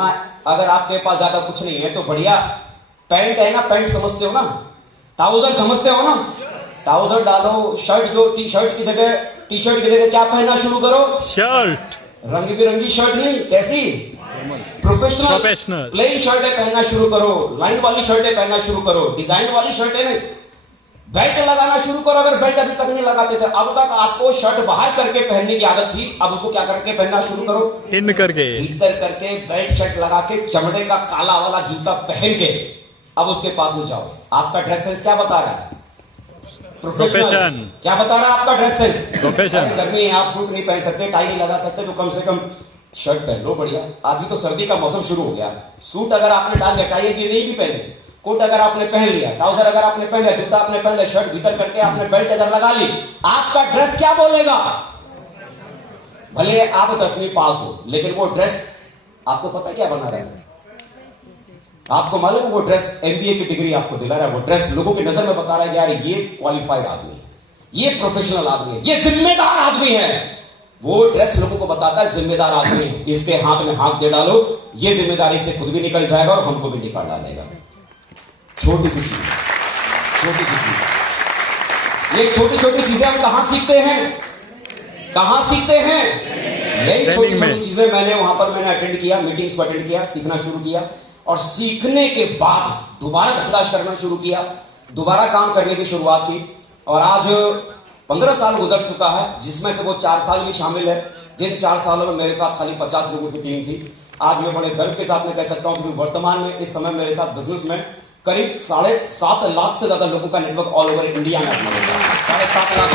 अगर आपके पास ज्यादा कुछ नहीं है तो बढ़िया पैंट है ना, पैंट समझते हो ना, ट्राउजर समझते हो ना, ट्राउजर डालो, शर्ट जो टी शर्ट की जगह क्या पहनना शुरू करो, शर्ट, रंग बिरंगी शर्ट नहीं, कैसी प्रोफेशनल प्लेन शर्टें पहनना शुरू करो, लाइन वाली शर्टें पहनना शुरू करो, डिजाइन वाली शर्टें नहीं, बेल्ट लगाना शुरू करो। अगर बेल्ट अभी तक नहीं लगाते थे, अब तक आपको शर्ट बाहर करके पहनने की आदत थी, अब उसको क्या करके पहनना शुरू करो, इन करके, भीतर करके, बेल्ट शर्ट लगा के, चमड़े का काला वाला जूता पहन के अब उसके पास में जाओ। आपका ड्रेस सेंस क्या बता रहा है? प्रोफेशन। क्या बता रहा है आपका ड्रेस सेंस? प्रोफेशन। गर्मी है, आप सूट नहीं पहन सकते, टाई नहीं लगा सकते, तो कम से कम शर्ट पहन लो बढ़िया। अभी तो सर्दी का मौसम शुरू हो गया, सूट अगर आपने डाल लिया, टाई भी नहीं भी पहने, कोट अगर आपने पहन लिया, ट्राउजर अगर आपने पहन लिया, जूता आपने पहन लिया, शर्ट भीतर करके आपने बेल्ट अगर लगा ली, आपका ड्रेस क्या बोलेगा? भले आप 10वीं पास हो, लेकिन वो ड्रेस आपको पता क्या बना रहा है? आपको मालूम है वो ड्रेस एमबीए की डिग्री आपको दिला रहा है, वो ड्रेस लोगों की नजर में बता रहा है यार ये क्वालिफाइड आदमी है, ये प्रोफेशनल आदमी है, ये जिम्मेदार आदमी है। वो ड्रेस लोगों को बताता है जिम्मेदार आदमी है, इसके हाथ में हाथ दे डालो, ये जिम्मेदारी से खुद भी निकल जाएगा और हमको भी निकाल डालेगा। छोटी सी चीज, छोटी सी चीज, ये छोटी छोटी चीजें हम कहां सीखते हैं? कहां सीखते हैं? यही छोटी छोटी चीजें मैंने वहां पर अटेंड किया, मीटिंग्स को अटेंड किया, सीखना शुरू किया, और सीखने के बाद दोबारा धंधा करना शुरू किया, दोबारा काम करने की शुरुआत की, और आज 15 साल गुजर चुका है, जिसमें से वो 4 साल भी शामिल है, जिन 4 सालों में मेरे साथ खाली 50 लोगों की टीम थी। आज मैं बड़े गर्व के साथ में कह सकता हूं कि वर्तमान में इस समय मेरे साथ बिजनेस में करीब 7.5 लाख से ज्यादा लोगों का नेटवर्क ऑल ओवर इंडिया में अपना होता है। 7.5 लाख।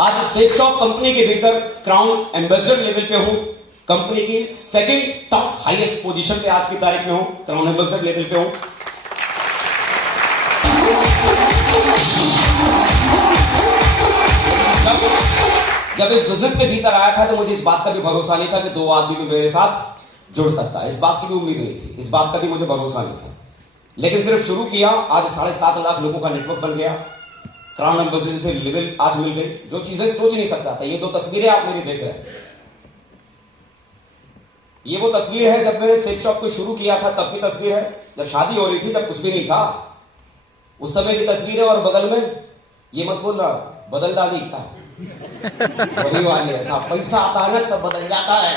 आज सेफ शॉप कंपनी के भीतर क्राउन एम्बेसडर लेवल पे हूं, कंपनी की सेकंड टॉप हाईएस्ट पोजीशन पे आज की तारीख में हूं, क्राउन एम्बेसडर लेवल पे हूं। जब इस बिजनेस के भीतर आया था तो मुझे इस बात का भी भरोसा नहीं था कि 2 आदमी भी मेरे साथ जुड़ सकता है, इस बात की भी उम्मीद नहीं थी, इस बात का भी मुझे भरोसा नहीं था, लेकिन सिर्फ शुरू किया। आज 7.5 लाख लोगों का नेटवर्क बन गया, क्राउन एम्बेसडर से लेवल आज मिल गई, जो चीजें सोच नहीं सकता था। ये 2 तस्वीरें आप मेरी देख रहे हैं, ये वो तस्वीर है जब मैंने सेफ शॉप को शुरू किया था, तब की तस्वीर है, जब शादी हो रही थी, जब कुछ भी नहीं था, उस समय की तस्वीर है। और बगल में ये मत बोलना बदल डाली क्या, वही वाले ऐसा पैसा आता है ना, सब बदल जाता है।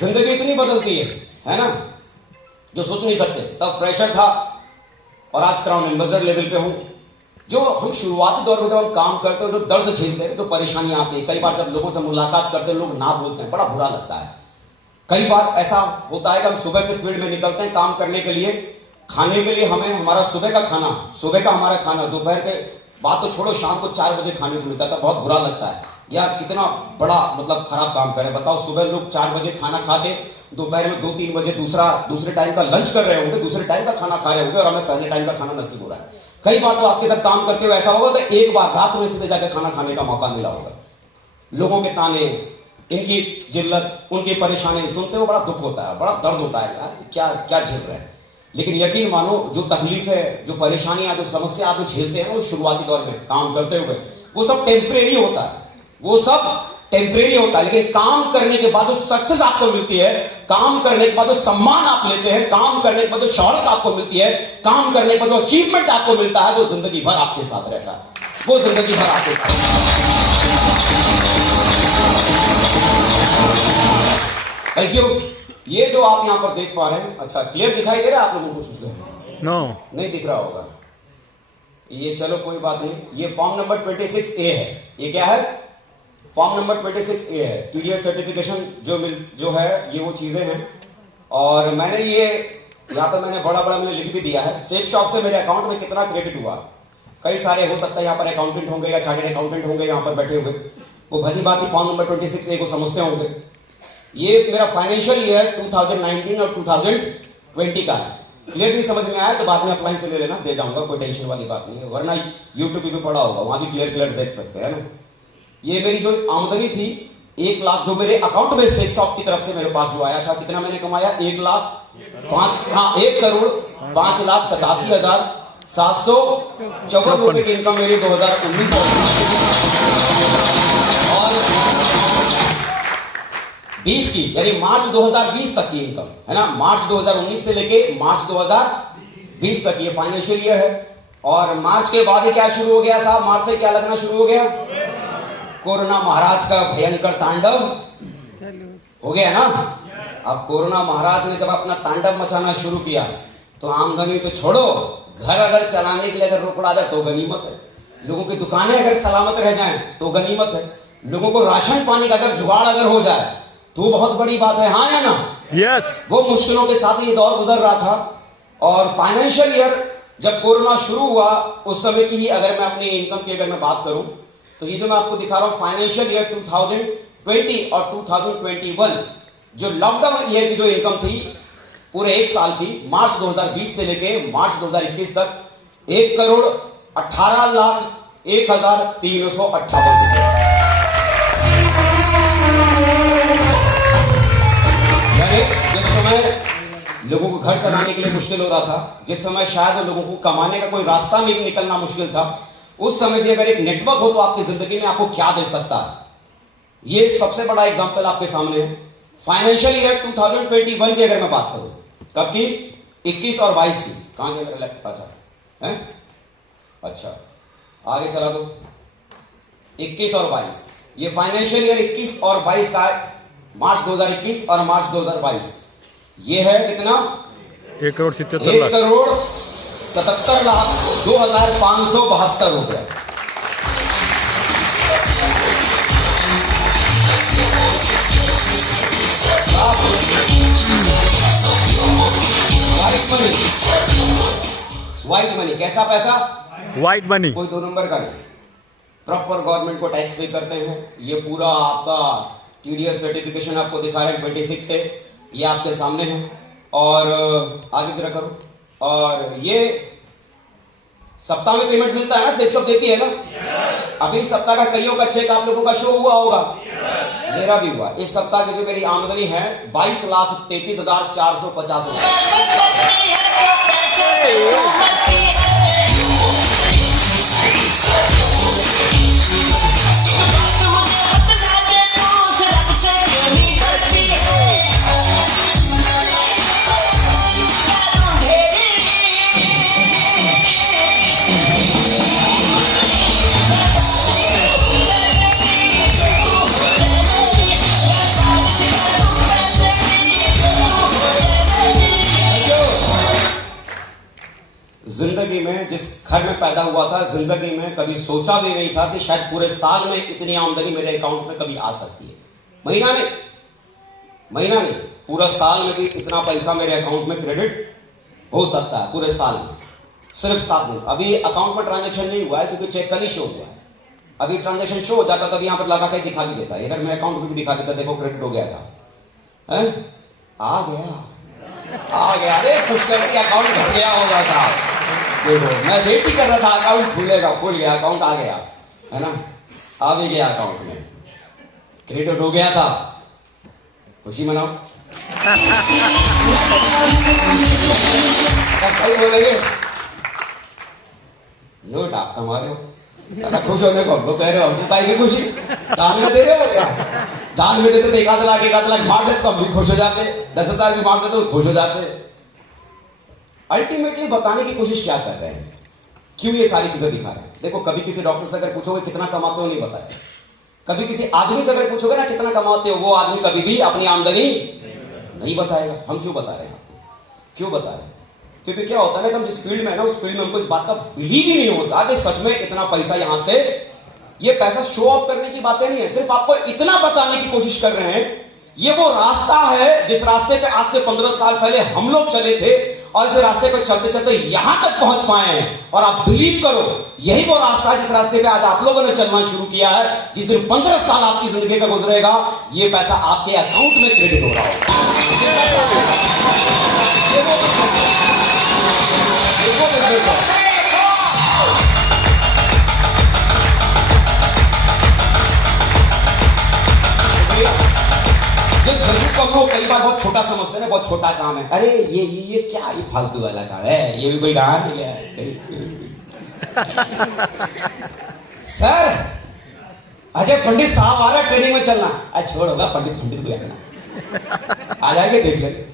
जिंदगी इतनी बदलती है ना, जो सोच नहीं सकते। तब फ्रेशर था और आज क्राउन एम्बेसडर लेवल पे हूं। जो हम शुरुआती दौर में जब हम काम करते हैं, जो दर्द झेलते हैं, जो परेशानियां आती है, कई बार जब लोगों से मुलाकात करते हैं, लोग ना बोलते हैं, बड़ा बुरा लगता है। कई बार ऐसा होता है कि हम सुबह से फील्ड में निकलते हैं काम करने के लिए, खाने के लिए हमें हमारा सुबह का हमारा खाना दोपहर के बात तो छोड़ो, शाम को 4 बजे खाने को मिलता था। बहुत बुरा लगता है यार, कितना बड़ा मतलब खराब काम करें। बताओ, सुबह लोग 4 बजे खाना खा के दोपहर में 2-3 बजे दूसरे टाइम का लंच कर रहे होंगे, दूसरे टाइम का खाना खा रहे होंगे, और हमें पहले टाइम का खाना नसीब हो रहा है। कई बार तो आपके साथ काम करते हुए ऐसा होगा तो एक बार रात में सीधे जाकर खाना खाने का मौका मिला होगा। लोगों के ताने, इनकी जिल्लत, उनकी परेशानी सुनते हुए बड़ा दुख होता है, बड़ा दर्द होता है यार, क्या क्या झेल रहे हैं। लेकिन यकीन मानो, जो तकलीफ है, जो परेशानियां, जो समस्या आप झेलते हैं ना उस शुरुआती दौर में काम करते हुए, वो सब टेम्परेरी होता है, वो सब टेम्परेरी होता है। लेकिन काम करने के बाद जो सक्सेस आपको मिलती है, काम करने के बाद जो सम्मान आप लेते हैं, काम करने के बाद जो शौहरत आपको मिलती है, काम करने के बाद जो अचीवमेंट आपको मिलता है, वो जिंदगी भर आपके साथ रहता है, वो जिंदगी भर आपके साथ। Thank you. ये जो आप यहां पर देख पा रहे हैं, अच्छा क्लियर दिखाई दे रहा है आप लोगों को? कुछ नो, नहीं दिख रहा होगा ये, चलो कोई बात नहीं। ये फॉर्म नंबर 26A है। ये क्या है? फॉर्म नंबर 26A है। पीडीएफ सर्टिफिकेशन जो है, ये वो चीजें हैं। और मैंने ये यहाँ पर मैंने लिख भी दिया है, सेफ शॉप से मेरे अकाउंट में कितना क्रेडिट हुआ। कई सारे हो सकता है यहाँ पर अकाउंटेंट होंगे या चार्टर्ड अकाउंटेंट होंगे यहाँ पर बैठे हुए, वो भली बात ही फॉर्म नंबर 26A को समझते होंगे। ये मेरा फाइनेंशियल ईयर 2019 और 2020 का है। क्लियर नहीं समझ में आया तो बाद में अप्लाई से ले लेना, दे जाऊंगा, कोई टेंशन वाली बात नहीं है। वरना यूट्यूब पे पड़ा होगा, वहां भी क्लियर देख सकते हैं ना। ये मेरी जो आमदनी थी 1 लाख जो मेरे अकाउंट में सेफ शॉप की तरफ से मेरे पास जो आया था, कितना मैंने कमाया? 1,87,754 रुपए की इनकम मेरी 2019 और 20 की, यानी मार्च 2020 तक की इनकम है ना। मार्च 2019 से लेके मार्च 2020 तक ये फाइनेंशियल ईयर है। और मार्च के बाद ही क्या शुरू हो गया साहब? मार्च से क्या लगना शुरू हो गया? कोरोना महाराज का भयंकर तांडव हो गया ना। अब कोरोना महाराज ने जब अपना तांडव मचाना शुरू किया तो आमदनी तो छोड़ो, घर अगर चलाने के लिए अगर रोकड़ा जाए तो गनीमत है, लोगों की दुकानें अगर सलामत रह जाएं तो गनीमत है, लोगों को राशन पानी का अगर जुगाड़ अगर हो जाए तो बहुत बड़ी बात है, हाँ या ना? यस। वो मुश्किलों के साथ ये दौर गुजर रहा था। और फाइनेंशियल ईयर जब कोरोना शुरू हुआ उस समय की ही अगर मैं अपनी इनकम की अगर मैं बात करूं तो ये जो मैं आपको दिखा रहा हूं फाइनेंशियल ईयर 2020 और 2021 जो लॉकडाउन ईयर की जो इनकम थी पूरे 1 साल की, मार्च 2020 से लेके मार्च 2021 तक 1,18,01,358 रुपए। यानी जिस समय लोगों को घर चलाने के लिए मुश्किल हो रहा था, जिस समय शायद लोगों को कमाने का कोई रास्ता में निकलना मुश्किल था, उस समय भी अगर एक नेटवर्क हो तो आपकी जिंदगी में आपको क्या दे सकता है, ये सबसे बड़ा एग्जांपल आपके सामने है। फाइनेंशियल ईयर 2021 की अगर मैं बात करूं, कब की? 21 और 22 की। कहां गया मेरा लैपटॉप? अच्छा है, अच्छा आगे चला दो। 21 और 22 ये फाइनेंशियल ईयर 21 और 22 का मार्च 2021 और मार्च 2022 ये है कितना? 1,77,02,572 रुपए। White money. कैसा पैसा? White money. कोई 2 नंबर का नहीं, प्रॉपर गवर्नमेंट को टैक्स पे करते हैं। ये पूरा आपका टीडीएस सर्टिफिकेशन आपको दिखा रहे हैं 26 से, ये आपके सामने है। और आगे जरा करो। और ये सप्ताह में पेमेंट मिलता है ना, सेफ शॉप देती है ना। अभी सप्ताह का कईयों का चेक आप लोगों का शो हुआ होगा, मेरा भी हुआ। इस सप्ताह की जो मेरी आमदनी है 22,33,450 रुपए। जिंदगी में जिस घर में पैदा हुआ था, जिंदगी में कभी सोचा भी नहीं था कि शायद पूरे साल में इतनी आमदनी मेरे अकाउंट में कभी आ सकती है। महीना नहीं, पूरा साल में भी इतना पैसा मेरे अकाउंट में क्रेडिट हो सकता है पूरे साल में, सिर्फ 7 दिन। अभी अकाउंट में ट्रांजेक्शन नहीं हुआ है क्योंकि चेक कल ही शो हुआ है। अभी ट्रांजेक्शन शो हो जाता तब यहां पर लगा के दिखा भी देता है, इधर मेरे अकाउंट में भी दिखा देता, देखो क्रेडिट हो गया ऐसा है। आ गया। अरे खुश करके अकाउंट भर गया होगा साहब, देखो मैं वेट ही कर रहा था अकाउंट खुलेगा, खुल गया, अकाउंट आ गया है ना, आ भी गया अकाउंट में, क्रेडिट हो गया साहब, खुशी मनाओ। कल बोलेंगे लो टाप हमारे खुश होने को हमको कह रहे हो, हमको पाएंगे खुशी, दान में दे रहे हो क्या? दान में देते तो 1 लाख बांट देते तो हम भी खुश हो जाते, 10,000 भी बांट देते तो खुश हो जाते। अल्टीमेटली बताने की कोशिश क्या कर रहे हैं, क्यों ये सारी चीजें दिखा रहे हैं? देखो कभी किसी डॉक्टर से अगर पूछोगे कितना कमाते हो, नहीं बताया। कभी किसी आदमी से अगर पूछोगे ना कितना कमाते हो, वो आदमी कभी भी अपनी आमदनी नहीं बताएगा। हम क्यों बता रहे हैं आपको? क्यों बता रहे हैं? क्योंकि क्या होता है ना कि हम जिस फील्ड में है ना, उस फील्ड में हमको इस बात का बिलीव ही नहीं होता कि सच में इतना पैसा यहां से, ये पैसा शो ऑफ करने की बातें नहीं है, सिर्फ आपको इतना बताने की कोशिश कर रहे हैं ये वो रास्ता है जिस रास्ते पे आज से 15 साल पहले हम लोग चले थे और इस रास्ते पे चलते चलते यहां तक पहुंच पाए हैं। और आप बिलीव करो यही वो रास्ता है जिस रास्ते पे आज आप लोगों ने चलना शुरू किया है। जिस दिन 15 साल आपकी जिंदगी का गुजरेगा ये पैसा आपके अकाउंट में क्रेडिट हो रहा होगा। छोटा समझते हैं ना, बहुत छोटा काम है, अरे ये क्या, ये फालतू वाला काम है, ये भी कोई काम नहीं है। सर अजय पंडित साहब आ रहे हैं, ट्रेनिंग में चलना। छोड़ होगा, पंडित को देखना, आ जाएंगे, देख लेंगे।